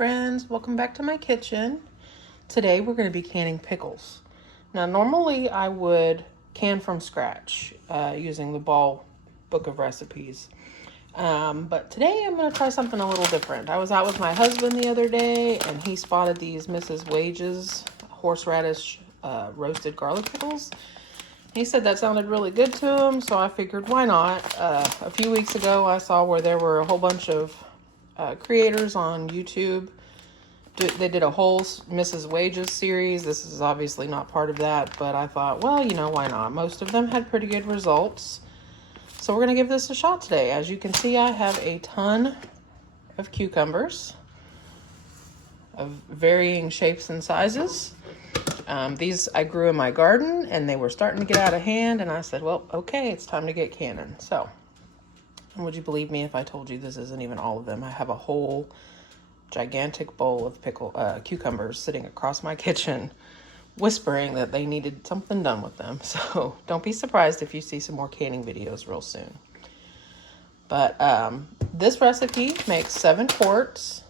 friends, welcome back to my kitchen. Today we're going to be canning pickles. Now normally I would can from scratch using the Ball book of recipes. But today I'm going to try something a little different. I was out with my husband the other day and he spotted these Mrs. Wage's horseradish roasted garlic pickles. He said that sounded really good to him, so I figured why not. A few weeks ago I saw where there were a whole bunch of creators on YouTube. They did a whole Mrs. Wage's series. This is obviously not part of that, but I thought, well, you know, why not? Most of them had pretty good results. So we're going to give this a shot today. As you can see, I have a ton of cucumbers of varying shapes and sizes. These I grew in my garden and they were starting to get out of hand, and I said, well, okay, it's time to get canning. So, and would you believe me if I told you this isn't even all of them? I have a whole gigantic bowl of cucumbers sitting across my kitchen, whispering that they needed something done with them. So don't be surprised if you see some more canning videos real soon. But this recipe makes 7 quarts.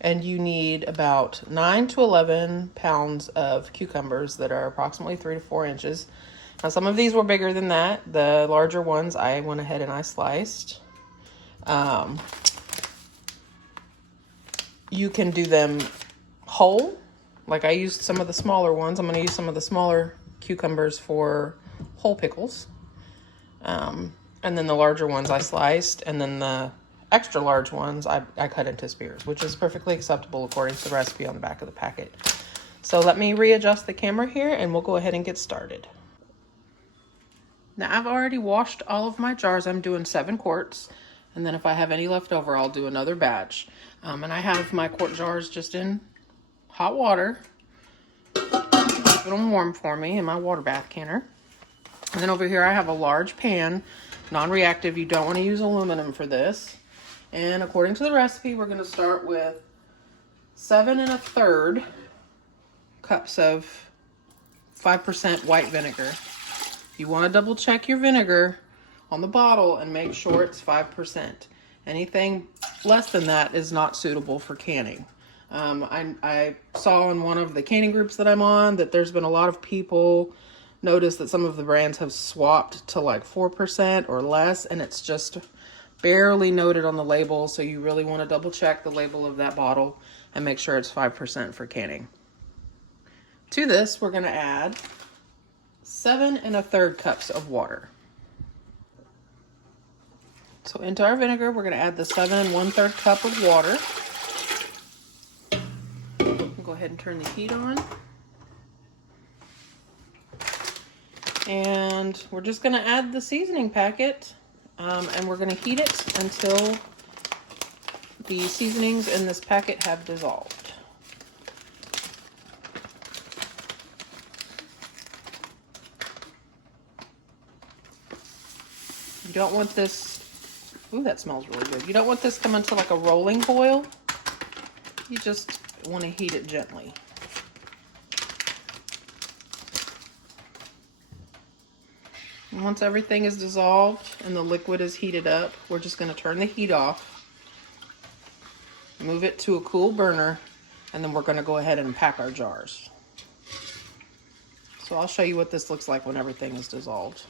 And you need about 9 to 11 pounds of cucumbers that are approximately 3 to 4 inches. Now, some of these were bigger than that. The larger ones, I went ahead and I sliced. You can do them whole. Like I used some of the smaller ones. I'm going to use some of the smaller cucumbers for whole pickles. And then the larger ones I sliced, and then the extra large ones I cut into spears, which is perfectly acceptable according to the recipe on the back of the packet. So let me readjust the camera here and we'll go ahead and get started. Now I've already washed all of my jars. I'm doing 7 quarts, and then if I have any left over, I'll do another batch. And I have my quart jars just in hot water. Keep them warm for me in my water bath canner. And then over here I have a large pan, non-reactive. You don't want to use aluminum for this. And according to the recipe, we're going to start with 7 1/3 cups of 5% white vinegar. You want to double check your vinegar on the bottle and make sure it's 5%. Anything less than that is not suitable for canning. I saw in one of the canning groups that I'm on that there's been a lot of people notice that some of the brands have swapped to like 4% or less, and it's just barely noted on the label, so you really want to double check the label of that bottle and make sure it's 5% for canning. To this, we're going to add 7 1/3 cups of water. So into our vinegar, we're going to add the 7 1/3 cup of water. We'll go ahead and turn the heat on. And we're just going to add the seasoning packet. And we're going to heat it until the seasonings in this packet have dissolved. You don't want this, ooh, that smells really good. You don't want this coming to like a rolling boil. You just want to heat it gently. And once everything is dissolved and the liquid is heated up, we're just going to turn the heat off, move it to a cool burner, and then we're going to go ahead and pack our jars. So I'll show you what this looks like when everything is dissolved.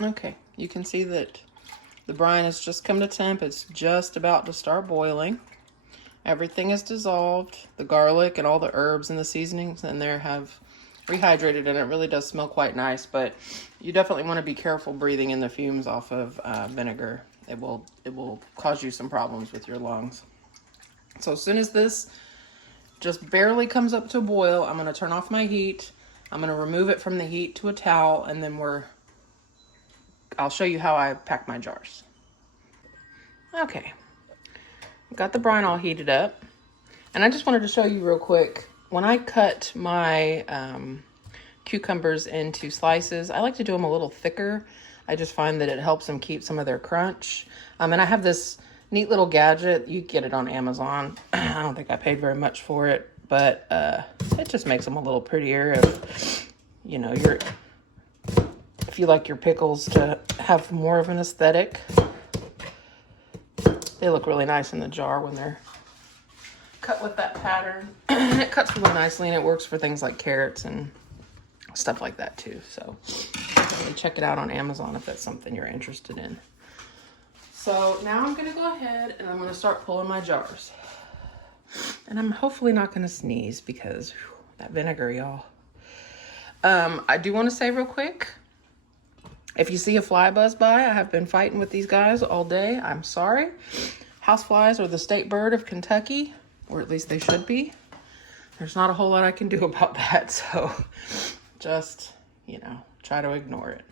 Okay, you can see that the brine has just come to temp. It's just about to start boiling. Everything is dissolved. The garlic and all the herbs and the seasonings in there have rehydrated, and it really does smell quite nice, but you definitely want to be careful breathing in the fumes off of vinegar. It will cause you some problems with your lungs. So as soon as this just barely comes up to a boil, I'm going to turn off my heat. I'm going to remove it from the heat to a towel, and then I'll show you how I pack my jars. Okay, got the brine all heated up, and I just wanted to show you real quick. When I cut my cucumbers into slices, I like to do them a little thicker. I just find that it helps them keep some of their crunch. And I have this neat little gadget. You get it on Amazon. I don't think I paid very much for it, but it just makes them a little prettier. If, you know, if you like your pickles to have more of an aesthetic, They look really nice in the jar when they're cut with that pattern. And it cuts really nicely, and it works for things like carrots and stuff like that too. So definitely check it out on Amazon if that's something you're interested in. So now I'm gonna go ahead and I'm gonna start pulling my jars. And I'm hopefully not gonna sneeze because that vinegar, y'all. I do want to say real quick, if you see a fly buzz by, I have been fighting with these guys all day. I'm sorry. Houseflies are the state bird of Kentucky, or at least they should be. There's not a whole lot I can do about that, so just, you know, try to ignore it.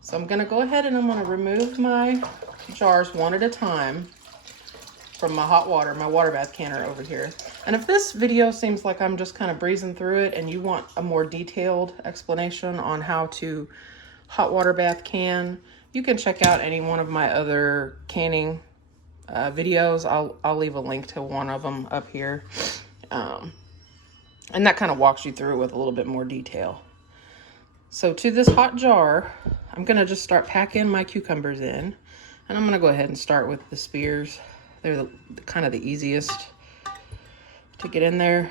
So I'm gonna go ahead and I'm gonna remove my jars one at a time from my hot water, my water bath canner over here. And if this video seems like I'm just kind of breezing through it and you want a more detailed explanation on how to hot water bath can, you can check out any one of my other canning videos. I'll leave a link to one of them up here. And that kind of walks you through it with a little bit more detail. So to this hot jar, I'm gonna just start packing my cucumbers in. And I'm gonna go ahead and start with the spears. They're kind of the easiest to get in there.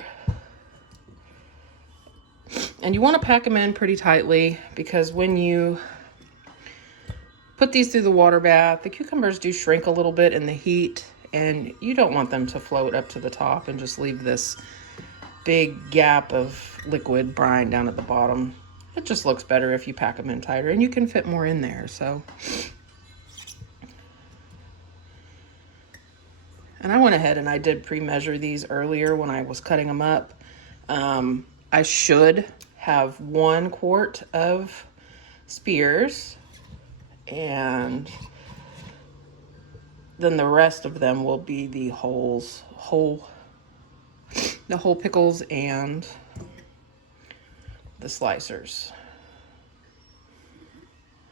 And you want to pack them in pretty tightly because when you put these through the water bath, the cucumbers do shrink a little bit in the heat, and you don't want them to float up to the top and just leave this big gap of liquid brine down at the bottom. It just looks better if you pack them in tighter, and you can fit more in there. So. And I went ahead and I did pre-measure these earlier when I was cutting them up. I should have 1 quart of spears, and then the rest of them will be the whole pickles and the slicers.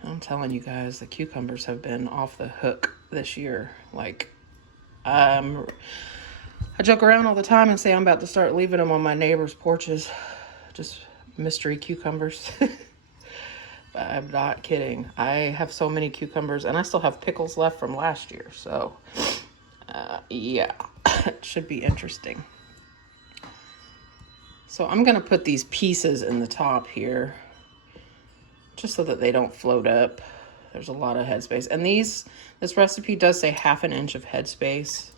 I'm telling you guys, the cucumbers have been off the hook this year. Like, I joke around all the time and say I'm about to start leaving them on my neighbors' porches. Just mystery cucumbers. But I'm not kidding. I have so many cucumbers, and I still have pickles left from last year. So, yeah, it should be interesting. So I'm going to put these pieces in the top here just so that they don't float up. There's a lot of headspace. And this recipe does say 1/2 inch of headspace.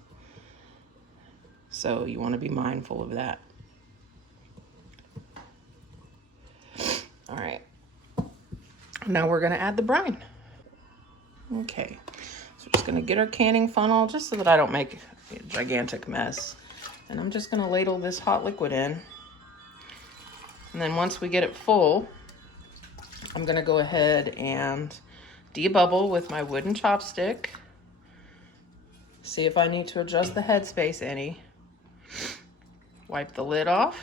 So you want to be mindful of that. All right. Now we're going to add the brine. Okay. So we're just going to get our canning funnel just so that I don't make a gigantic mess. And I'm just going to ladle this hot liquid in. And then once we get it full, I'm going to go ahead and debubble with my wooden chopstick. See if I need to adjust the headspace any. Wipe the lid off,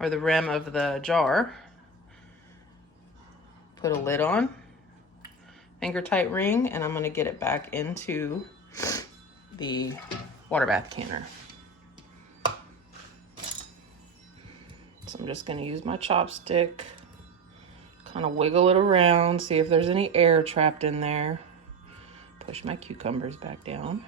or the rim of the jar. Put a lid on, finger tight ring, and I'm going to get it back into the water bath canner. So I'm just going to use my chopstick, kind of wiggle it around, see if there's any air trapped in there. Push my cucumbers back down.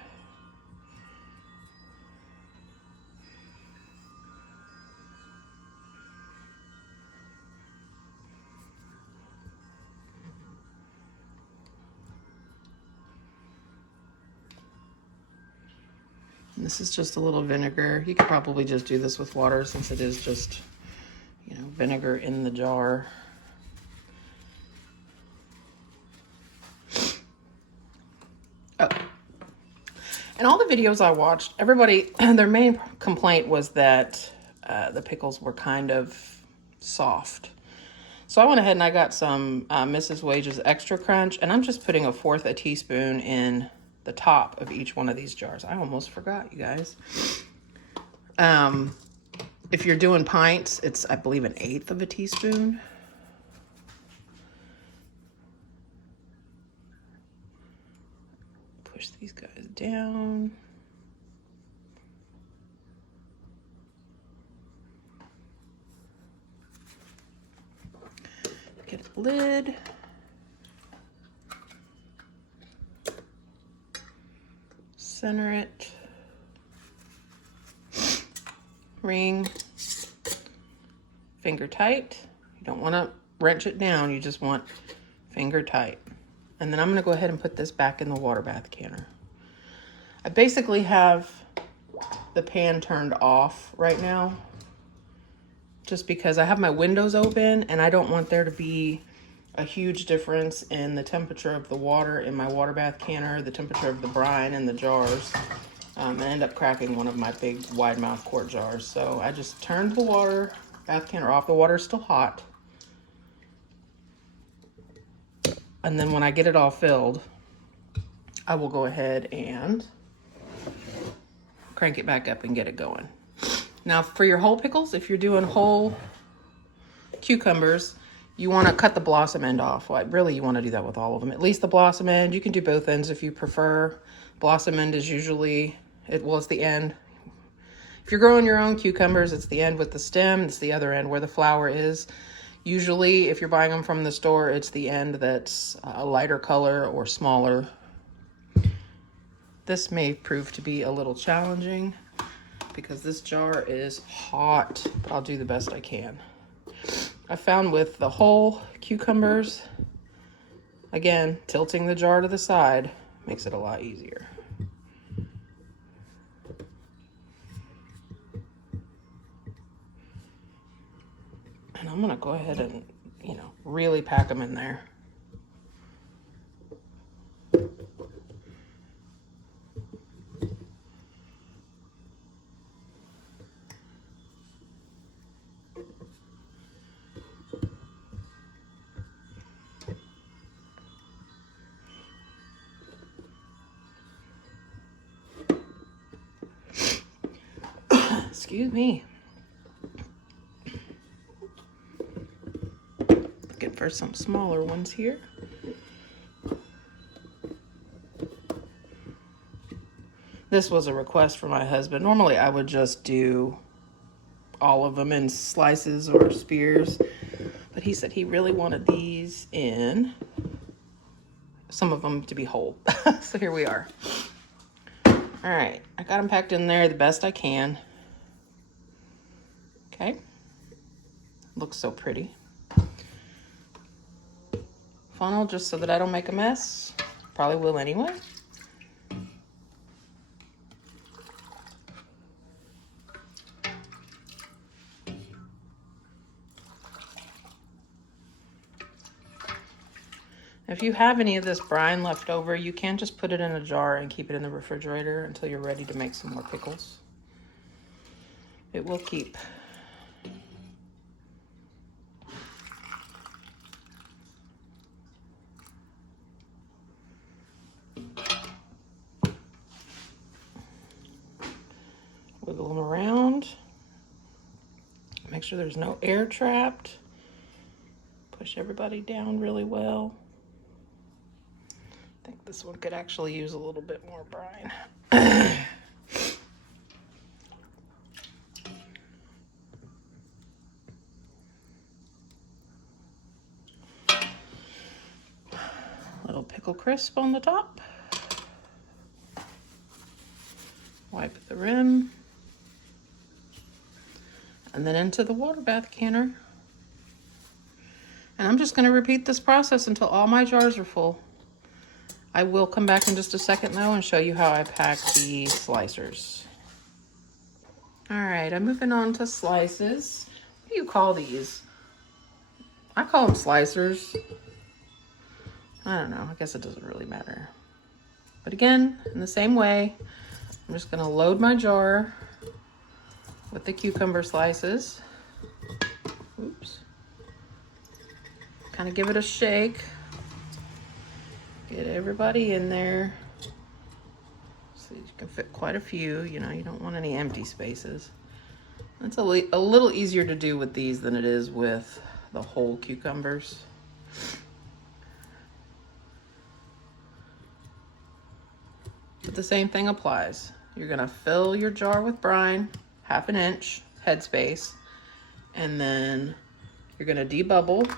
And this is just a little vinegar. You could probably just do this with water since it is just, you know, vinegar in the jar. Oh. In all the videos I watched, everybody, their main complaint was that the pickles were kind of soft. So I went ahead and I got some Mrs. Wage's Extra Crunch, and I'm just putting 1/4 teaspoon in the top of each one of these jars. I almost forgot, you guys. If you're doing pints, it's, I believe, 1/8 teaspoon. Push these guys down. Get a lid. Center it. Ring. Finger tight. You don't want to wrench it down. You just want finger tight. And then I'm going to go ahead and put this back in the water bath canner. I basically have the pan turned off right now, just because I have my windows open and I don't want there to be a huge difference in the temperature of the water in my water bath canner, the temperature of the brine in the jars, and end up cracking one of my big wide mouth quart jars. So I just turned the water bath canner off. The water is still hot. And then when I get it all filled, I will go ahead and crank it back up and get it going. Now for your whole pickles, if you're doing whole cucumbers, you want to cut the blossom end off. Well, really you want to do that with all of them. At least the blossom end. You can do both ends if you prefer. Blossom end is usually, it's the end. If you're growing your own cucumbers, it's the end with the stem. It's the other end where the flower is. Usually, if you're buying them from the store, it's the end that's a lighter color or smaller. This may prove to be a little challenging because this jar is hot, but I'll do the best I can. I found with the whole cucumbers, again, tilting the jar to the side makes it a lot easier. And I'm gonna go ahead and, really pack them in there. Excuse me. Looking for some smaller ones here. This was a request from my husband. Normally I would just do all of them in slices or spears, but he said he really wanted these in, some of them to be whole. So here we are. All right, I got them packed in there the best I can. Okay, looks so pretty. Funnel just so that I don't make a mess. Probably will anyway. If you have any of this brine left over, you can just put it in a jar and keep it in the refrigerator until you're ready to make some more pickles. It will keep. Wiggle them around. Make sure there's no air trapped. Push everybody down really well. I think this one could actually use a little bit more brine. Little pickle crisp on the top. Wipe the rim. And then into the water bath canner. And I'm just going to repeat this process until all my jars are full. I will come back in just a second though and show you how I pack the slicers. All right, I'm moving on to slices. What do you call these? I call them slicers. I don't know, I guess it doesn't really matter. But again, in the same way, I'm just gonna load my jar with the cucumber slices. Oops. Kind of give it a shake. Get everybody in there. So you can fit quite a few, you don't want any empty spaces. It's a little easier to do with these than it is with the whole cucumbers. But the same thing applies. You're gonna fill your jar with brine, 1/2 inch headspace, and then you're gonna debubble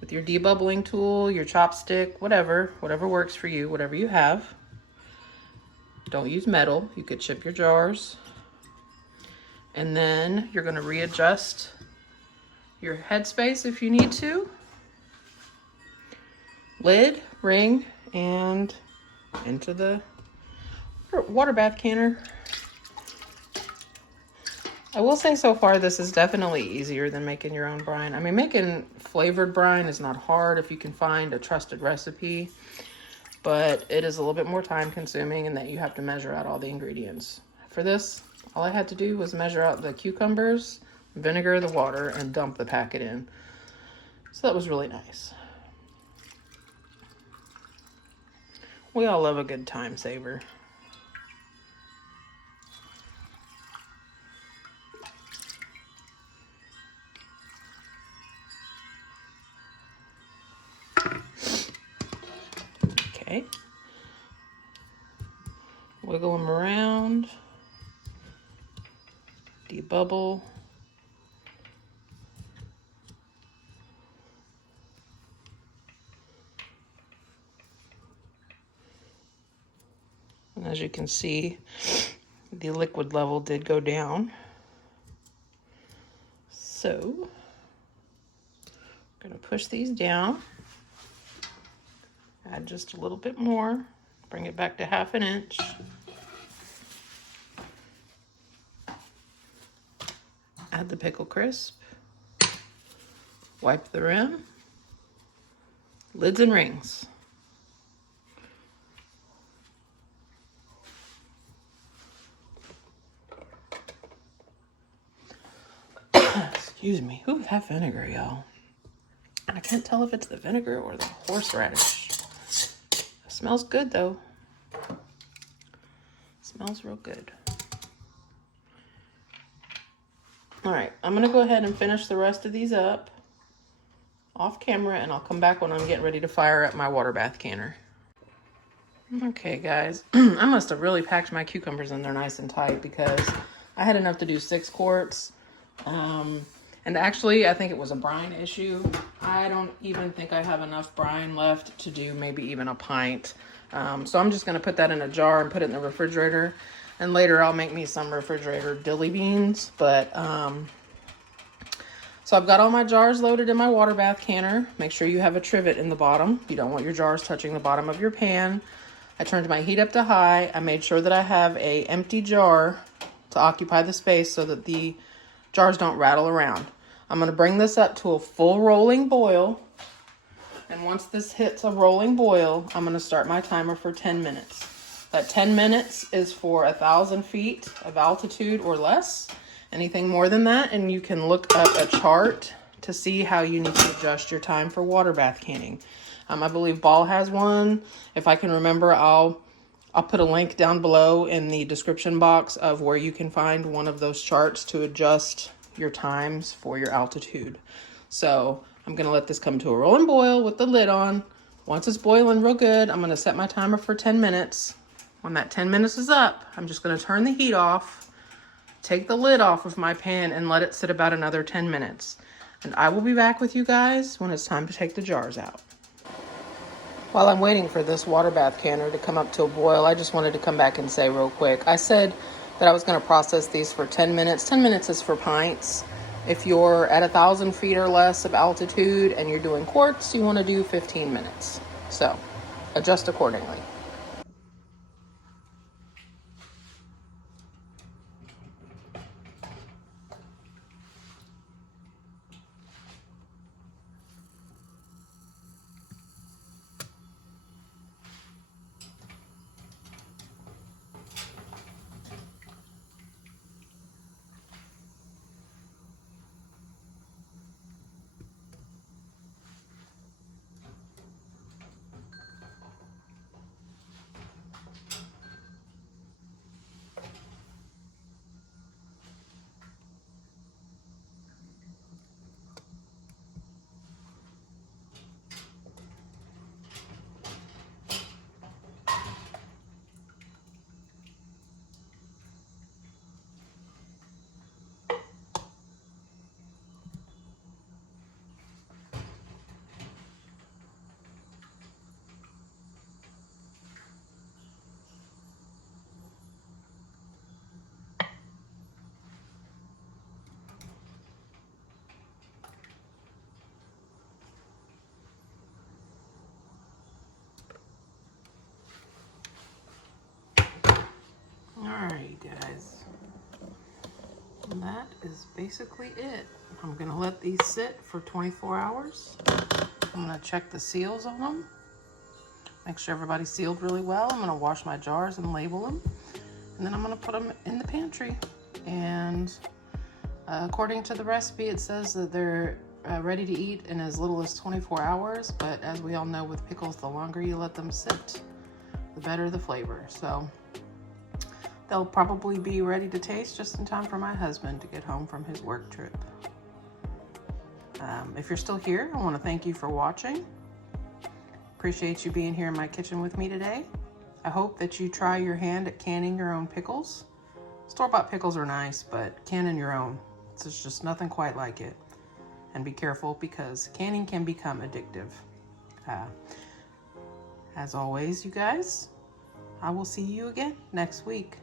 with your debubbling tool, your chopstick, whatever works for you, whatever you have. Don't use metal. You could chip your jars. And then you're going to readjust your headspace if you need to. Lid, ring, and into the water bath canner. I will say so far this is definitely easier than making your own brine. I mean, making flavored brine is not hard if you can find a trusted recipe, but it is a little bit more time consuming in that you have to measure out all the ingredients. For this, all I had to do was measure out the cucumbers, vinegar, the water, and dump the packet in. So that was really nice. We all love a good time saver. Okay. Wiggle them around. Debubble. And as you can see, the liquid level did go down. So, I'm going to push these down. Add just a little bit more. Bring it back to 1/2 inch. Add the pickle crisp. Wipe the rim. Lids and rings. Excuse me. Ooh, that vinegar, y'all. And I can't tell if it's the vinegar or the horseradish. It smells good, though. Smells real good. All right, I'm gonna go ahead and finish the rest of these up off camera, and I'll come back when I'm getting ready to fire up my water bath canner. Okay, guys, I must have really packed my cucumbers in there nice and tight because I had enough to do 6 quarts. And actually, I think it was a brine issue. I don't even think I have enough brine left to do maybe even a pint. So I'm just going to put that in a jar and put it in the refrigerator. And later I'll make me some refrigerator dilly beans. But so I've got all my jars loaded in my water bath canner. Make sure you have a trivet in the bottom. You don't want your jars touching the bottom of your pan. I turned my heat up to high. I made sure that I have a empty jar to occupy the space so that the jars don't rattle around. I'm going to bring this up to a full rolling boil. And once this hits a rolling boil, I'm going to start my timer for 10 minutes. That 10 minutes is for 1,000 feet of altitude or less. Anything more than that, and you can look up a chart to see how you need to adjust your time for water bath canning. I believe Ball has one. If I can remember, I'll put a link down below in the description box of where you can find one of those charts to adjust your times for your altitude. So I'm going to let this come to a rolling boil with the lid on. Once it's boiling real good, I'm going to set my timer for 10 minutes. When that 10 minutes is up, I'm just going to turn the heat off, take the lid off of my pan, and let it sit about another 10 minutes. And I will be back with you guys when it's time to take the jars out. While I'm waiting for this water bath canner to come up to a boil, I just wanted to come back and say real quick. I said that I was going to process these for 10 minutes. 10 minutes is for pints. If you're at 1,000 feet or less of altitude and you're doing quarts, you want to do 15 minutes. So adjust accordingly. And that is basically it. I'm gonna let these sit for 24 hours. I'm gonna check the seals on them. Make sure everybody's sealed really well. I'm gonna wash my jars and label them. And then I'm gonna put them in the pantry. And according to the recipe, it says that they're ready to eat in as little as 24 hours. But as we all know with pickles, the longer you let them sit, the better the flavor. So they'll probably be ready to taste just in time for my husband to get home from his work trip. If you're still here, I want to thank you for watching. Appreciate you being here in my kitchen with me today. I hope that you try your hand at canning your own pickles. Store-bought pickles are nice, but canning your own, there's just nothing quite like it. And be careful because canning can become addictive. As always, you guys, I will see you again next week.